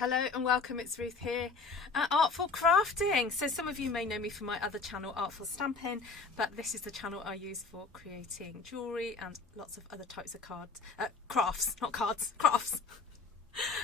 Hello and welcome, it's Ruth here at Artful Crafting. So some of you may know me from my other channel, Artful Stamping, but this is the channel I use for creating jewellery and lots of other types of crafts, not cards, crafts.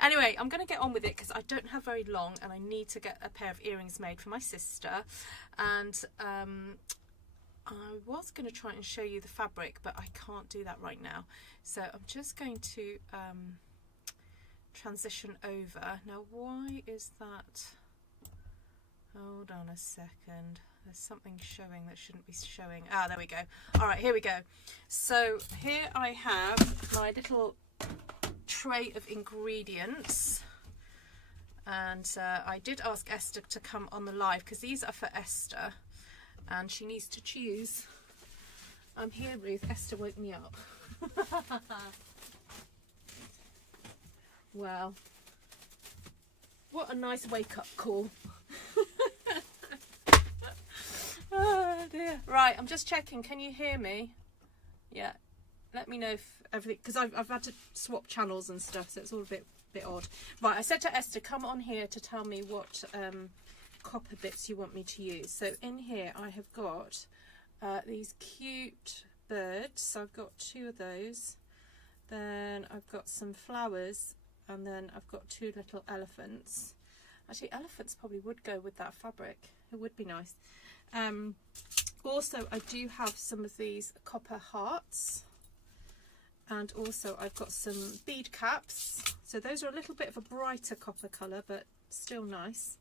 Anyway, I'm going to get on with it because I don't have very long and I need to get a pair of earrings made for my sister. And I was going to try and show you the fabric, but I can't do that right now. So I'm just going to transition over. Now, why is that? Hold on a second. There's something showing that shouldn't be showing. Ah, there we go. All right, here we go. So here I have my little tray of ingredients. And I did ask Esther to come on the live because these are for Esther. And she needs to choose. I'm here, Ruth. Esther woke me up. Well, what a nice wake-up call. Oh dear. Right, I'm just checking. Can you hear me? Yeah. Let me know if everything, because I've had to swap channels and stuff, so it's all a bit odd. Right, I said to Esther, come on here to tell me what copper bits you want me to use. So in here I have got these cute birds. So I've got 2 of those. Then I've got some flowers. And then I've got 2 little elephants. Actually, elephants probably would go with that fabric. It would be nice. Also, I do have some of these copper hearts. And also, I've got some bead caps. So those are a little bit of a brighter copper colour, but still nice.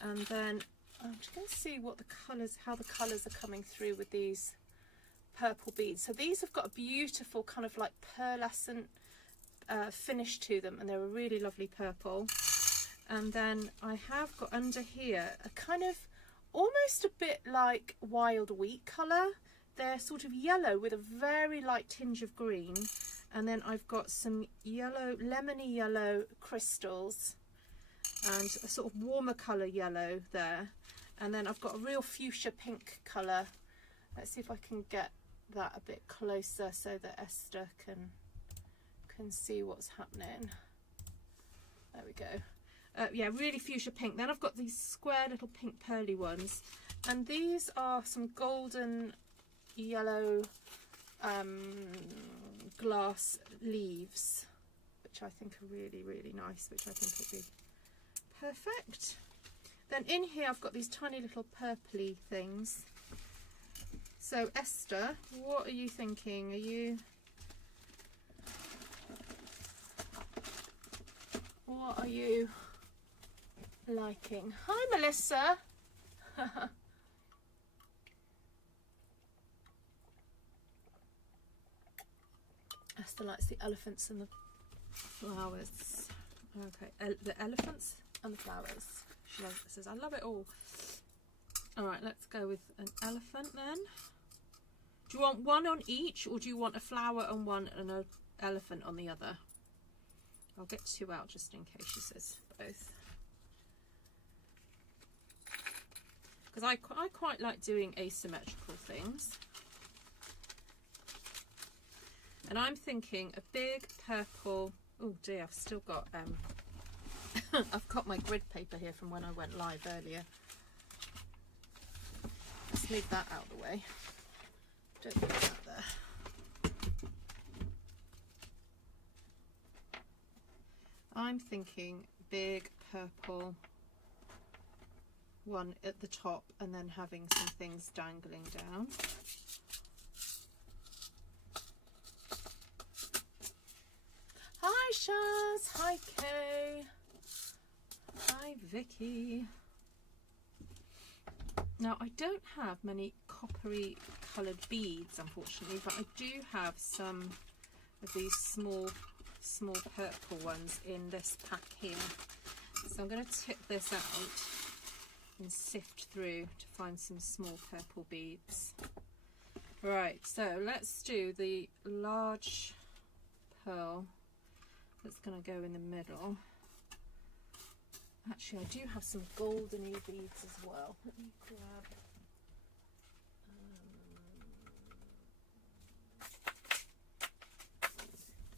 And then I'm just going to see what the colours, how the colours are coming through with these purple beads. So these have got a beautiful kind of like pearlescent finish to them, and they're a really lovely purple. And then I have got under here a kind of almost a bit like wild wheat colour. They're sort of yellow with a very light tinge of green, and then I've got some yellow, lemony yellow crystals and a sort of warmer colour yellow there, and then I've got a real fuchsia pink colour. Let's see if I can get that a bit closer so that Esther can see what's happening. There we go. Yeah, really fuchsia pink. Then I've got these square little pink pearly ones, and these are some golden yellow glass leaves, which I think are really nice, which I think will be perfect. Then in here I've got these tiny little purpley things. So Esther, what are you thinking? Are you... What are you liking? Hi, Melissa. Esther likes the elephants and the flowers. Okay, the elephants and the flowers. She says, I love it all. All right, let's go with an elephant then. Do you want one on each, or do you want a flower on one and an elephant on the other? I'll get 2 out just in case she says both. Because I quite like doing asymmetrical things. And I'm thinking a big purple... Oh dear, I've still got... I've got my grid paper here from when I went live earlier. Let's move that out of the way. Don't put that there. I'm thinking big purple one at the top, and then having some things dangling down. Hi Shaz, hi Kay, hi Vicky. Now I don't have many coppery coloured beads unfortunately, but I do have some of these small purple ones in this pack here. So I'm going to tip this out and sift through to find some small purple beads. Right, so let's do the large pearl that's going to go in the middle. Actually, I do have some goldeny beads as well. Let me grab...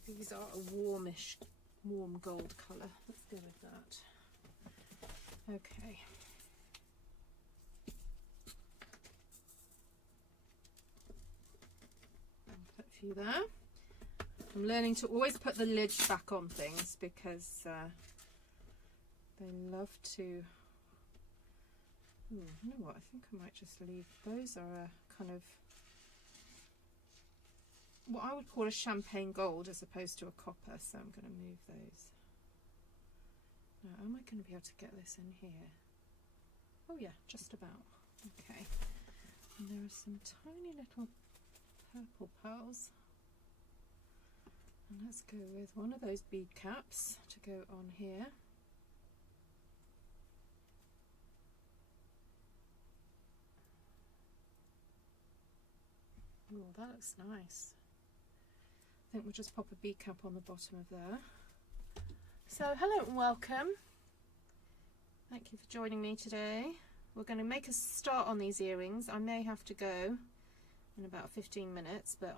These are a warmish warm gold colour. Let's go with that. Okay. I'll put a few there. I'm learning to always put the lid back on things because they love to... Ooh, you know what, I think I might just leave. Those are a kind of what I would call a champagne gold as opposed to a copper, so I'm going to move those. Now, am I going to be able to get this in here? Oh yeah, just about. Okay. And there are some tiny little purple pearls. And let's go with one of those bead caps to go on here. Oh, that looks nice. I think we'll just pop a bead cap on the bottom of there. So hello and welcome. Thank you for joining me today. We're going to make a start on these earrings. I may have to go in about 15 minutes, but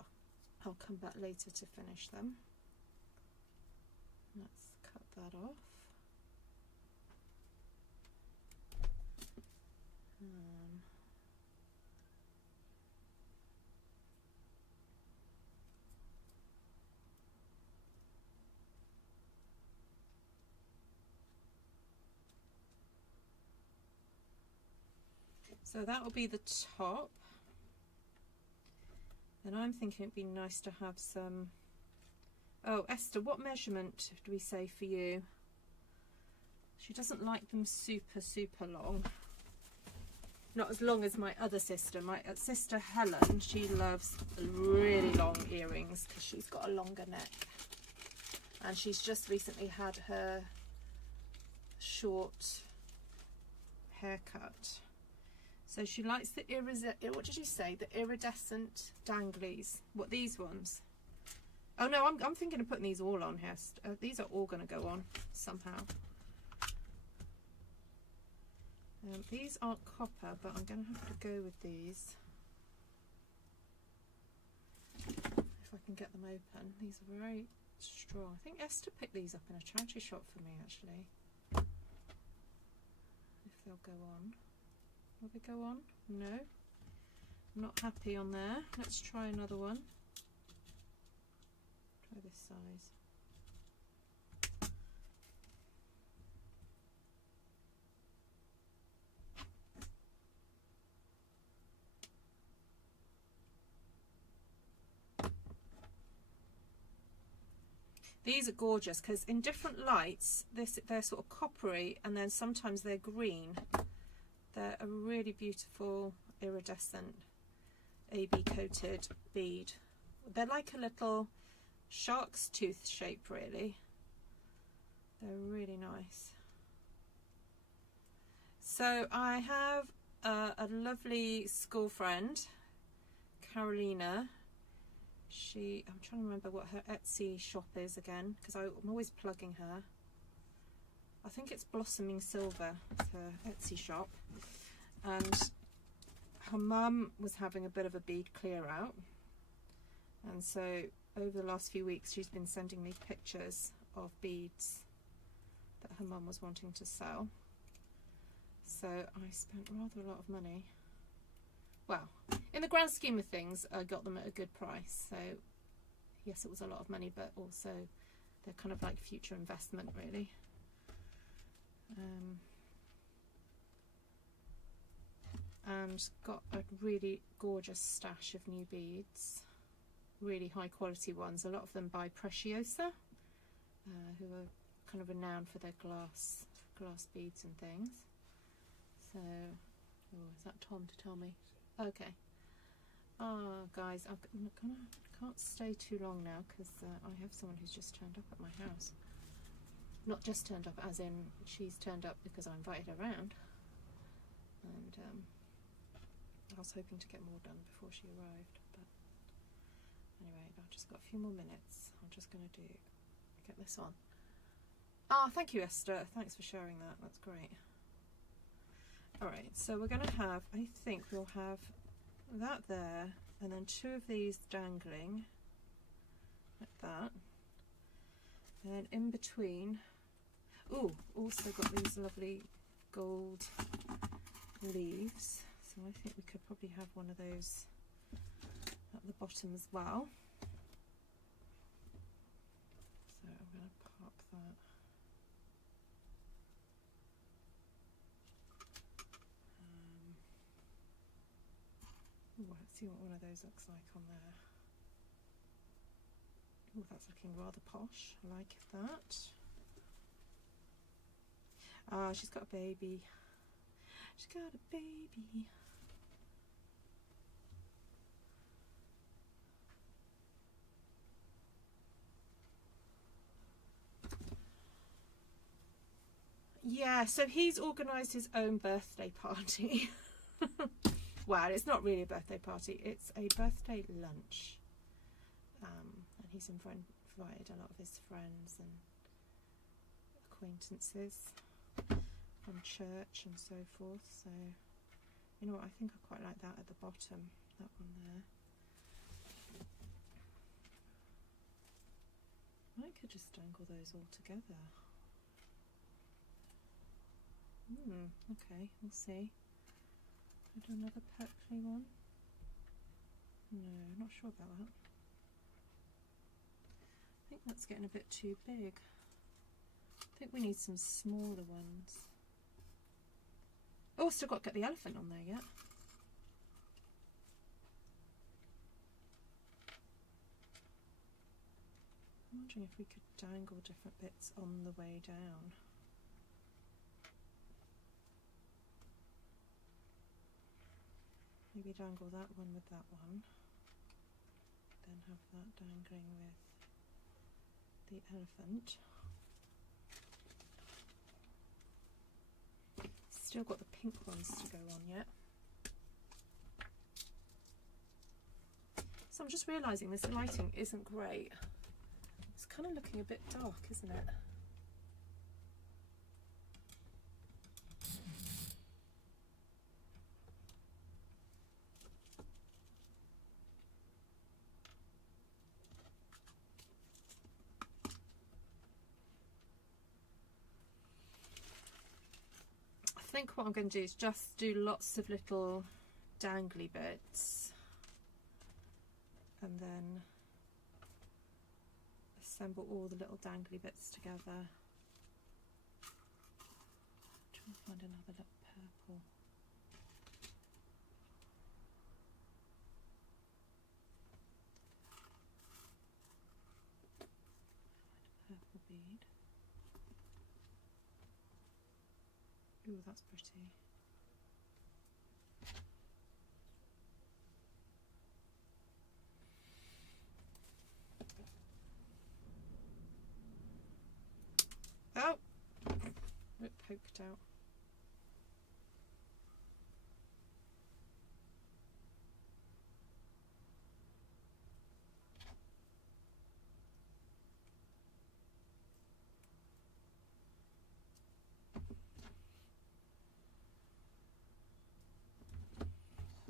I'll come back later to finish them. Let's cut that off. So that will be the top. And I'm thinking it'd be nice to have some... Oh, Esther, what measurement do we say for you? She doesn't like them super, super long. Not as long as my other sister. My sister Helen, she loves really long earrings because she's got a longer neck. And she's just recently had her short haircut. So she likes the what did you say? The iridescent danglies. What, these ones? Oh no, I'm thinking of putting these all on here. These are all going to go on somehow. These aren't copper, but I'm going to have to go with these. If I can get them open. These are very strong. I think Esther picked these up in a charity shop for me, actually. If they'll go on. Will they go on? No. I'm not happy on there. Let's try another one. Try this size. These are gorgeous because in different lights, they're sort of coppery and then sometimes they're green. They're a really beautiful iridescent AB coated bead. They're like a little shark's tooth shape, really. They're really nice. So I have a lovely school friend, Carolina. I'm trying to remember what her Etsy shop is again, because I'm always plugging her. I think it's Blossoming Silver, her Etsy shop. And her mum was having a bit of a bead clear out. And so over the last few weeks, she's been sending me pictures of beads that her mum was wanting to sell. So I spent rather a lot of money. Well, in the grand scheme of things, I got them at a good price. So yes, it was a lot of money, but also they're kind of like future investment, really. And got a really gorgeous stash of new beads, really high quality ones, a lot of them by Preciosa, who are kind of renowned for their glass beads and things. So, oh, is that Tom to tell me? Okay. Oh, guys, I can't stay too long now because I have someone who's just turned up at my house. Not just turned up, as in she's turned up because I invited her around. And I was hoping to get more done before she arrived. But anyway, I've just got a few more minutes. I'm just going to get this on. Ah, thank you, Esther. Thanks for sharing that. That's great. Alright, so we're going to have, I think we'll have that there, and then two of these dangling, like that. And in between, oh, also got these lovely gold leaves. So I think we could probably have one of those at the bottom as well. So I'm going to pop that. Let's see what one of those looks like on there. Oh, that's looking rather posh. I like that. Ah, she's got a baby. She's got a baby. Yeah, so he's organised his own birthday party. Well, it's not really a birthday party, it's a birthday lunch. And he's invited a lot of his friends and acquaintances from church and so forth. So, you know what, I think I quite like that at the bottom, that one there. I could just dangle those all together. Okay, we'll see. I'll do another purpley one. No, not sure about that. I think that's getting a bit too big. I think we need some smaller ones. Oh, still got to get the elephant on there yet. I'm wondering if we could dangle different bits on the way down. Maybe dangle that one with that one, then have that dangling with the elephant. Still got the pink ones to go on yet. So I'm just realising this lighting isn't great. It's kind of looking a bit dark, isn't it? I think what I'm going to do is just do lots of little dangly bits and then assemble all the little dangly bits together. Try and find another little purple. Find a purple bead. Ooh, that's pretty. Oh! It poked out.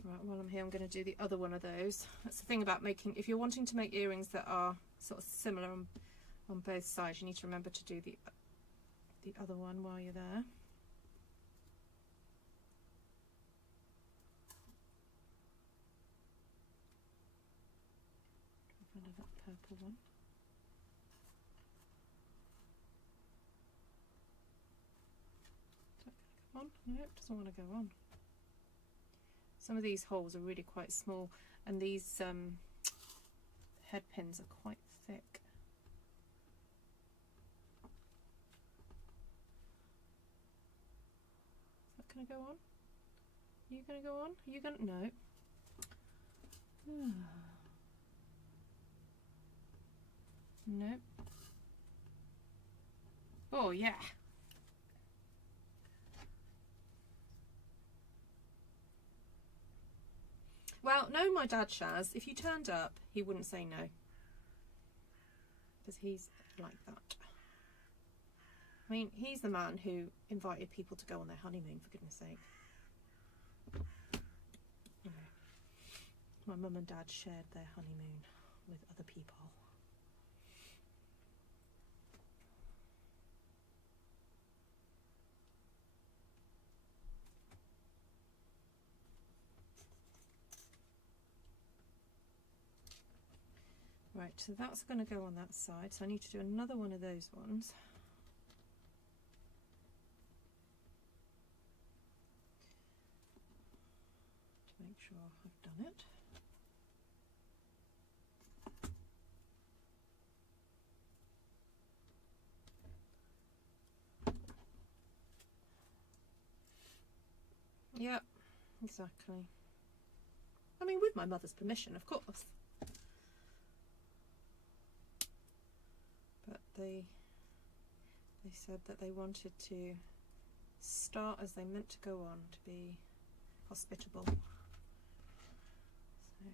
Right, while I'm here, I'm going to do the other one of those. That's the thing about making, if you're wanting to make earrings that are sort of similar on both sides, you need to remember to do the other one while you're there. Find that purple one. Is that going to go on? No, it doesn't want to go on. Some of these holes are really quite small, and these head pins are quite thick. Is that going to go on? Are you going to go on? Are you going to? No. Nope. Oh, yeah. Well, no, my dad, Shaz, if you turned up, he wouldn't say no. Because he's like that. I mean, he's the man who invited people to go on their honeymoon, for goodness sake. My mum and dad shared their honeymoon with other people. Right, so that's going to go on that side, so I need to do another one of those ones. To make sure I've done it. Yep, exactly. I mean, with my mother's permission, of course. But they said that they wanted to start as they meant to go on, to be hospitable. So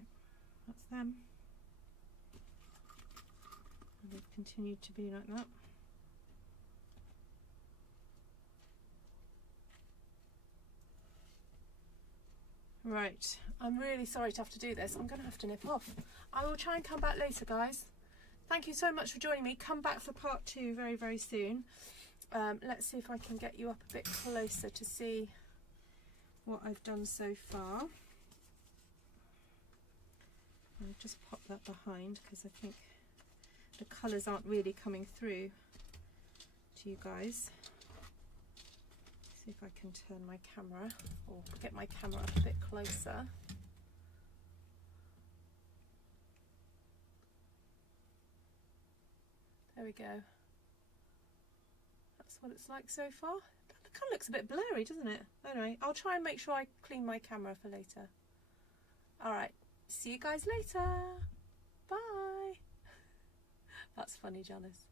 that's them. And they've continued to be like that. Right, I'm really sorry to have to do this. I'm going to have to nip off. I will try and come back later, guys. Thank you so much for joining me. Come back for part 2 very, very soon. Let's see if I can get you up a bit closer to see what I've done so far. I'll just pop that behind because I think the colours aren't really coming through to you guys. See if I can turn my camera or get my camera up a bit closer. There we go. That's what it's like so far. It kind of looks a bit blurry, doesn't it? Anyway, I'll try and make sure I clean my camera for later. Alright, see you guys later. Bye. That's funny, Janice.